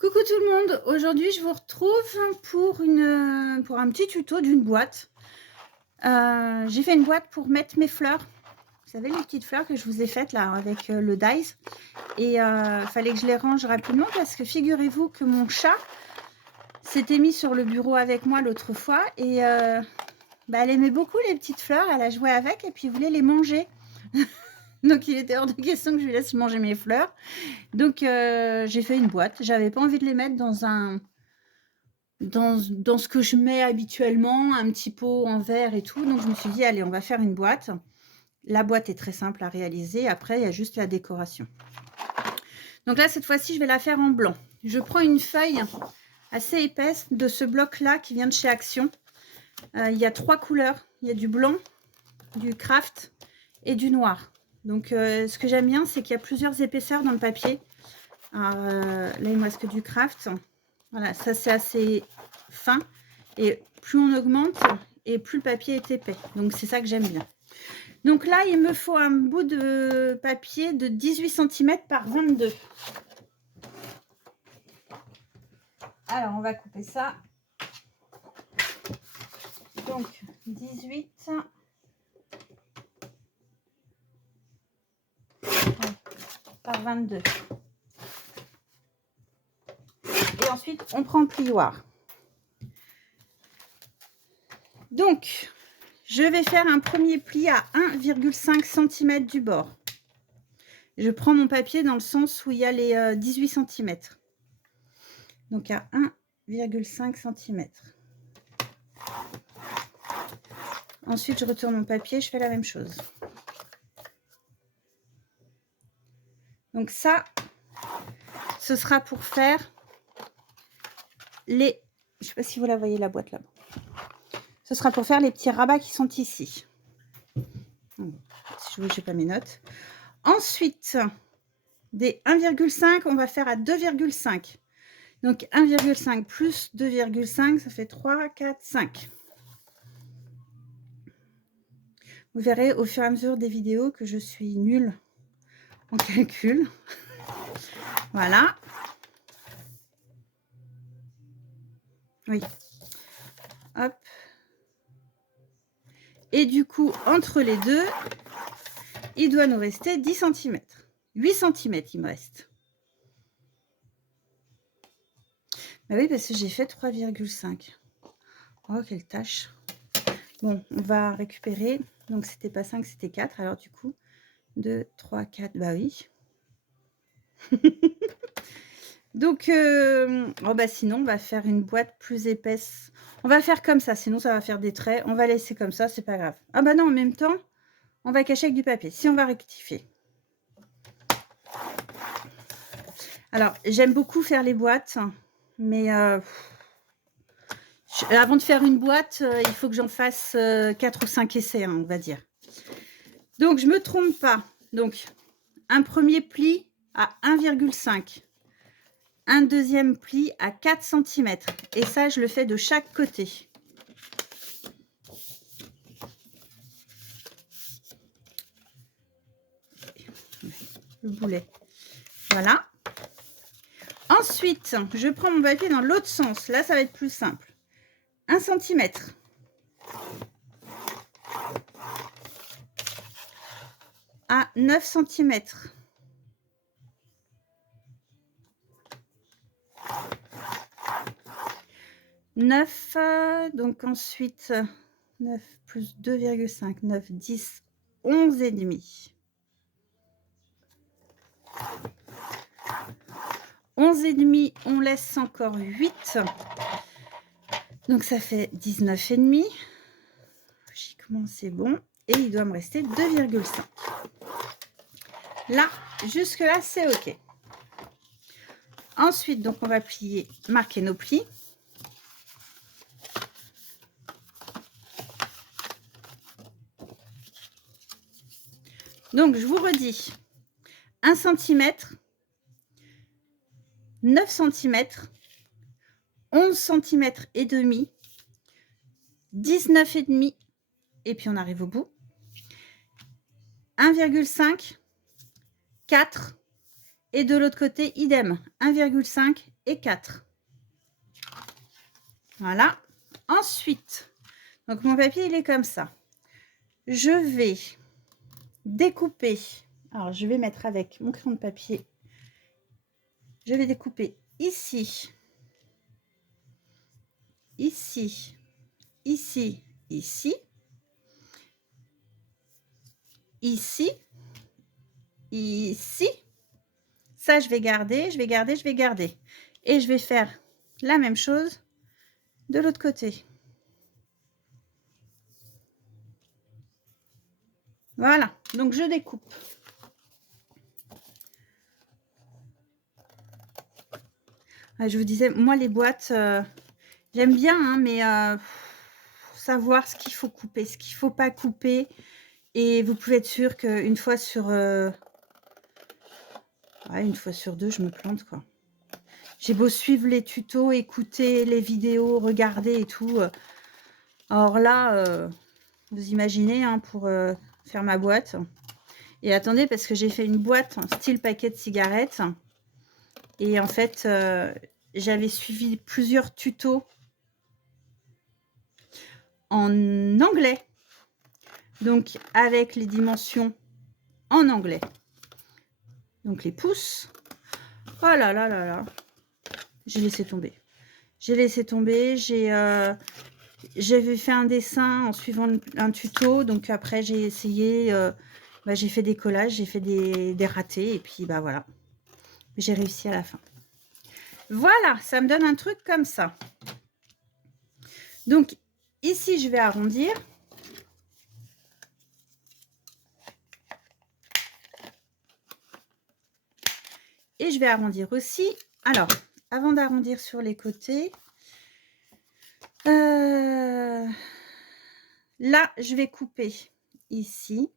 Coucou tout le monde, aujourd'hui je vous retrouve pour un petit tuto d'une boîte. J'ai fait une boîte pour mettre mes fleurs. Vous savez les petites fleurs que je vous ai faites là avec le dies. Et fallait que je les range rapidement parce que figurez-vous que mon chat s'était mis sur le bureau avec moi l'autre fois. Et elle aimait beaucoup les petites fleurs, elle a joué avec et puis voulait les manger. Donc il était hors de question que je lui laisse manger mes fleurs. Donc j'ai fait une boîte, j'avais pas envie de les mettre dans ce que je mets habituellement, un petit pot en verre et tout. Donc je me suis dit: «Allez, on va faire une boîte». La boîte est très simple à réaliser, après il y a juste la décoration. Donc là, cette fois-ci, je vais la faire en blanc. Je prends une feuille assez épaisse de ce bloc-là qui vient de chez Action. Il y a 3 couleurs. Il y a du blanc, du craft et du noir. Donc ce que j'aime bien, c'est qu'il y a plusieurs épaisseurs dans le papier. Alors, là, il me reste que du craft. Voilà, ça c'est assez fin. Et plus on augmente, et plus le papier est épais. Donc c'est ça que j'aime bien. Donc là, il me faut un bout de papier de 18 cm par 22. Alors, on va couper ça. Donc, 18 par 22. Et ensuite, on prend le plioir. Donc, je vais faire un premier pli à 1,5 cm du bord. Je prends mon papier dans le sens où il y a les 18 cm. Donc à 1,5 cm. Ensuite, je retourne mon papier, je fais la même chose. Donc ça, ce sera pour faire les... Je ne sais pas si vous la voyez, la boîte là-bas. Ce sera pour faire les petits rabats qui sont ici. Si je n'ai pas mes notes. Ensuite, des 1,5, on va faire à 2,5. Donc 1,5 plus 2,5, ça fait 3, 4, 5. Vous verrez au fur et à mesure des vidéos que je suis nulle en calcul. Voilà. Oui. Hop. Et du coup, entre les deux, il doit nous rester 10 cm. 8 cm, il me reste. Bah oui, parce que j'ai fait 3,5. Oh, quelle tâche. Bon, on va récupérer. Donc, c'était pas 5, c'était 4. Alors, du coup, 2, 3, 4. Bah oui. Donc, sinon, on va faire une boîte plus épaisse. On va faire comme ça, sinon ça va faire des traits. On va laisser comme ça, c'est pas grave. Ah bah non, en même temps, on va cacher avec du papier. Si on va rectifier. Alors, j'aime beaucoup faire les boîtes, mais avant de faire une boîte, il faut que j'en fasse 4 ou 5 essais, hein, on va dire. Donc, je me trompe pas. Donc, un premier pli à 1,5. Un deuxième pli à 4 cm. Et ça, je le fais de chaque côté. Le boulet. Voilà. Ensuite, je prends mon papier dans l'autre sens. Là, ça va être plus simple. 1 cm. À 9 cm. 9, donc ensuite 9 plus 2,5, 9, 10, 11 et demi. 11 et demi, on laisse encore 8. Donc ça fait 19 et demi. Logiquement, c'est bon. Et il doit me rester 2,5. Là, jusque là, c'est OK. Ensuite, donc on va plier, marquer nos plis. Donc, je vous redis, 1 cm, 9 cm, 11 cm et demi, 19 et demi, et puis on arrive au bout. 1,5, 4, et de l'autre côté, idem, 1,5 et 4. Voilà. Ensuite, donc mon papier, il est comme ça. Je vais découper. Alors, je vais mettre avec mon crayon de papier. Je vais découper ici, ici, ici, ici, ici, ici. Ça, je vais garder, je vais garder, je vais garder. Et je vais faire la même chose de l'autre côté. Voilà, donc je découpe. Je vous disais, moi, les boîtes, j'aime bien, hein, mais savoir ce qu'il faut couper, ce qu'il ne faut pas couper. Et vous pouvez être sûr qu'une fois sur... une fois sur deux, je me plante, quoi. J'ai beau suivre les tutos, écouter les vidéos, regarder et tout. Alors là, vous imaginez, hein, pour faire ma boîte. Et attendez, parce que j'ai fait une boîte en style paquet de cigarettes. Et en fait, j'avais suivi plusieurs tutos en anglais. Donc, avec les dimensions en anglais. Donc, les pouces. Oh là là là là. J'ai laissé tomber. J'ai laissé tomber. J'avais fait un dessin en suivant un tuto. Donc, après, j'ai essayé. J'ai fait des collages. J'ai fait des ratés. Et puis, bah voilà. J'ai réussi à la fin. Voilà, ça me donne un truc comme ça. Donc, ici, je vais arrondir. Et je vais arrondir aussi. Alors, avant d'arrondir sur les côtés, là, je vais couper ici.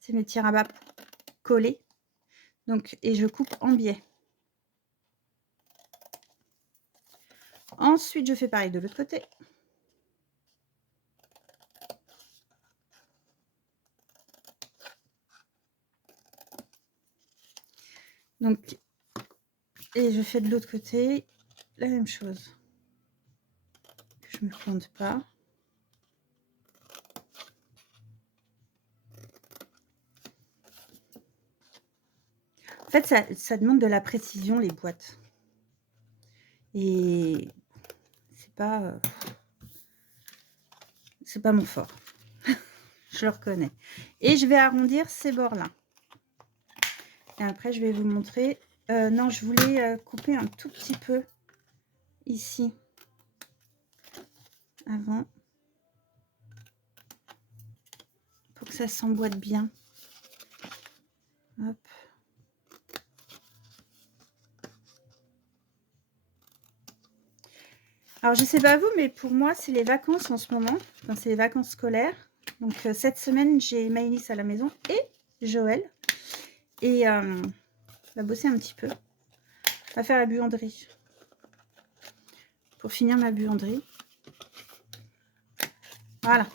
C'est mes petits rabats collés. Donc, et je coupe en biais. Ensuite, je fais pareil de l'autre côté. Donc, et je fais de l'autre côté la même chose. Que je ne me plante pas. En fait, ça demande de la précision, les boîtes. Et c'est pas mon fort. Je le reconnais. Et je vais arrondir ces bords-là. Et après, je vais vous montrer. Non, je voulais couper un tout petit peu ici. Avant. Pour que ça s'emboîte bien. Hop. Alors, je sais pas vous, mais pour moi, c'est les vacances en ce moment. Enfin, c'est les vacances scolaires. Donc, cette semaine, j'ai Maëlys à la maison et Joël. Et on va bosser un petit peu. On va faire la buanderie. Pour finir ma buanderie. Voilà.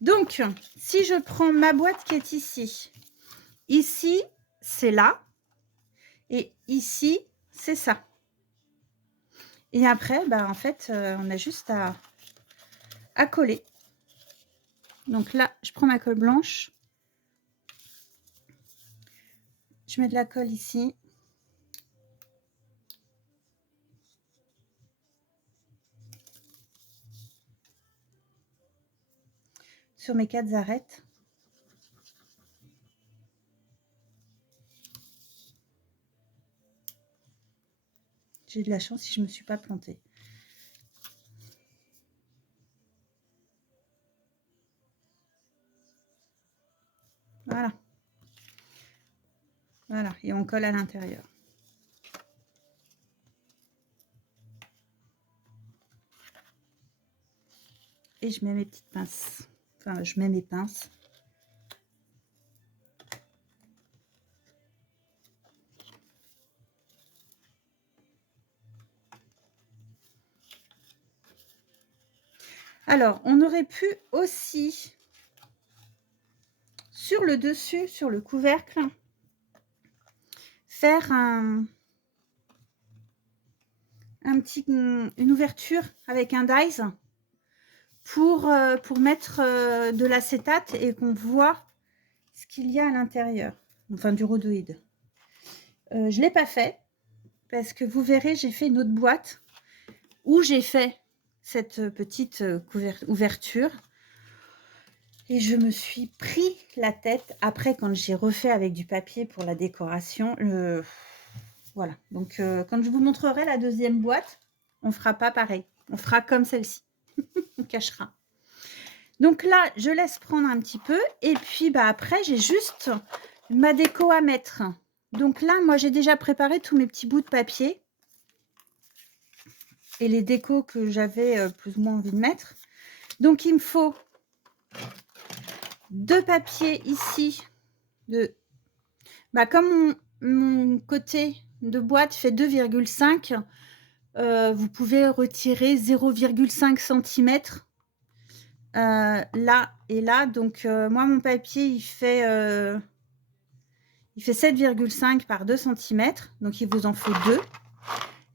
Donc, si je prends ma boîte qui est ici. Ici, c'est là. Et ici, c'est ça. Et après, bah, en fait, on a juste à coller. Donc là, je prends ma colle blanche. Je mets de la colle ici. Sur mes 4 arêtes. J'ai de la chance si je ne me suis pas plantée. Voilà. Voilà, et on colle à l'intérieur. Et je mets mes petites pinces. Enfin, je mets mes pinces. Alors, on aurait pu aussi, sur le dessus, sur le couvercle, faire une ouverture avec un dies pour mettre de l'acétate et qu'on voit ce qu'il y a à l'intérieur, enfin du rhodoïde. Je ne l'ai pas fait parce que vous verrez, j'ai fait une autre boîte où j'ai fait cette petite ouverture et je me suis pris la tête après quand j'ai refait avec du papier pour la décoration. Voilà, donc quand je vous montrerai la deuxième boîte, on fera pas pareil, on fera comme celle-ci. On cachera. Donc là, je laisse prendre un petit peu et puis après, j'ai juste ma déco à mettre. Donc là, moi, j'ai déjà préparé tous mes petits bouts de papier et les décos que j'avais plus ou moins envie de mettre. Donc, il me faut 2 papiers ici. Comme mon côté de boîte fait 2,5, vous pouvez retirer 0,5 cm. Là et là, donc moi mon papier il fait 7,5 par 2 cm, donc il vous en faut 2.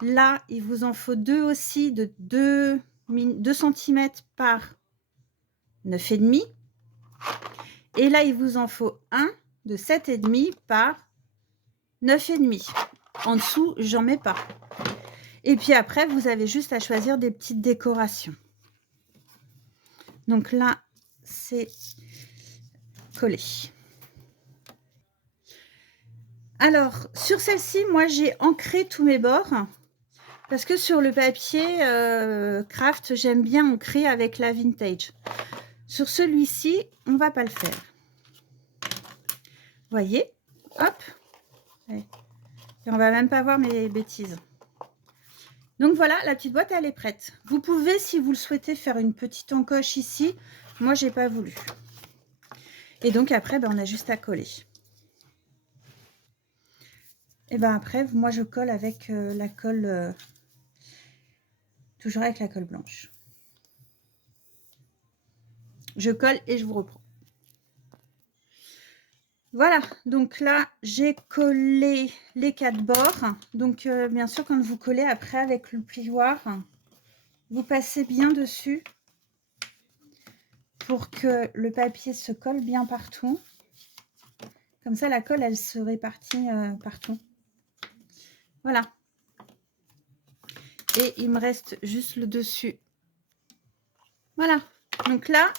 Là, il vous en faut 2 aussi de 2 cm par 9,5. Et là, il vous en faut un de 7,5 par 9,5. En dessous, j'en mets pas. Et puis après, vous avez juste à choisir des petites décorations. Donc là, c'est collé. Alors, sur celle-ci, moi, j'ai ancré tous mes bords. Parce que sur le papier craft, j'aime bien ancrer avec la vintage. Sur celui-ci, on ne va pas le faire. Voyez, hop. Et on va même pas voir mes bêtises. Donc voilà, la petite boîte, elle est prête. Vous pouvez, si vous le souhaitez, faire une petite encoche ici. Moi, j'ai pas voulu. Et donc après, on a juste à coller. Et après, moi, je colle avec la colle, toujours avec la colle blanche. Je colle et je vous reprends. Voilà, donc là, j'ai collé les 4 bords. Donc, bien sûr, quand vous collez après avec le plioir, vous passez bien dessus pour que le papier se colle bien partout. Comme ça, la colle, elle se répartit partout. Voilà. Et il me reste juste le dessus. Voilà. Donc là,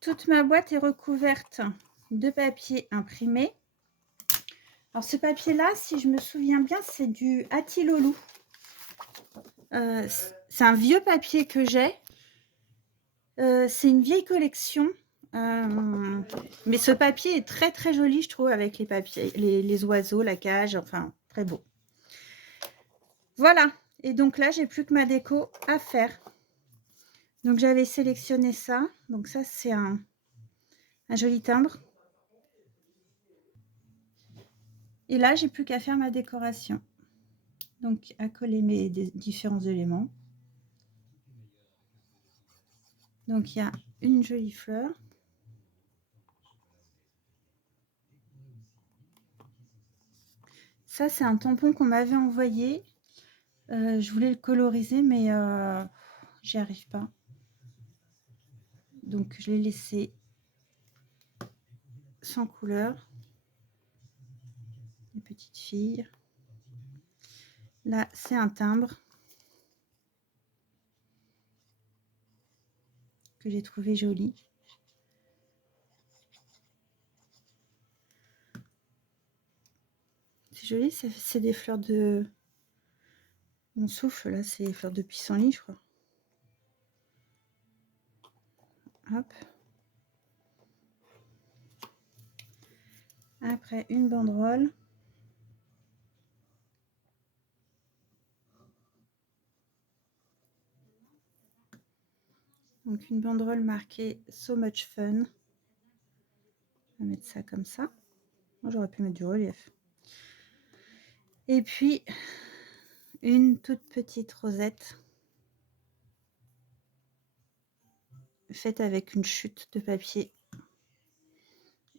toute ma boîte est recouverte de papier imprimé. Alors, ce papier-là, si je me souviens bien, c'est du Atilolou. C'est un vieux papier que j'ai. C'est une vieille collection. Mais ce papier est très très joli, je trouve, avec les papiers, les oiseaux, la cage, enfin, très beau. Voilà. Et donc là, j'ai plus que ma déco à faire. Donc, j'avais sélectionné ça. Donc, ça, c'est un joli timbre. Et là, j'ai plus qu'à faire ma décoration. Donc, à coller mes différents éléments. Donc, il y a une jolie fleur. Ça, c'est un tampon qu'on m'avait envoyé. Je voulais le coloriser, mais j'y arrive pas. Donc, je l'ai laissé sans couleur. Les petites filles. Là, c'est un timbre que j'ai trouvé joli. C'est joli, c'est des fleurs de... Mon souffle, là, c'est des fleurs de pissenlit, je crois. Hop. Après, une banderole. Donc, une banderole marquée « So much fun ». On va mettre ça comme ça. Moi, j'aurais pu mettre du relief. Et puis, une toute petite rosette faite avec une chute de papier.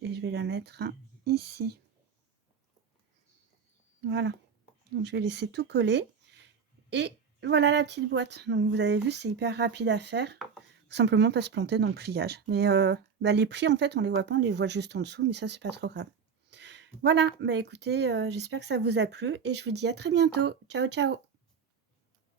Et je vais la mettre ici. Voilà. Donc, je vais laisser tout coller. Et voilà la petite boîte. Donc, vous avez vu, c'est hyper rapide à faire. Faut simplement pas se planter dans le pliage. Mais bah, les plis, en fait, on les voit pas, on les voit juste en dessous, mais ça, c'est pas trop grave. Voilà, bah écoutez, j'espère que ça vous a plu et je vous dis à très bientôt. Ciao, ciao.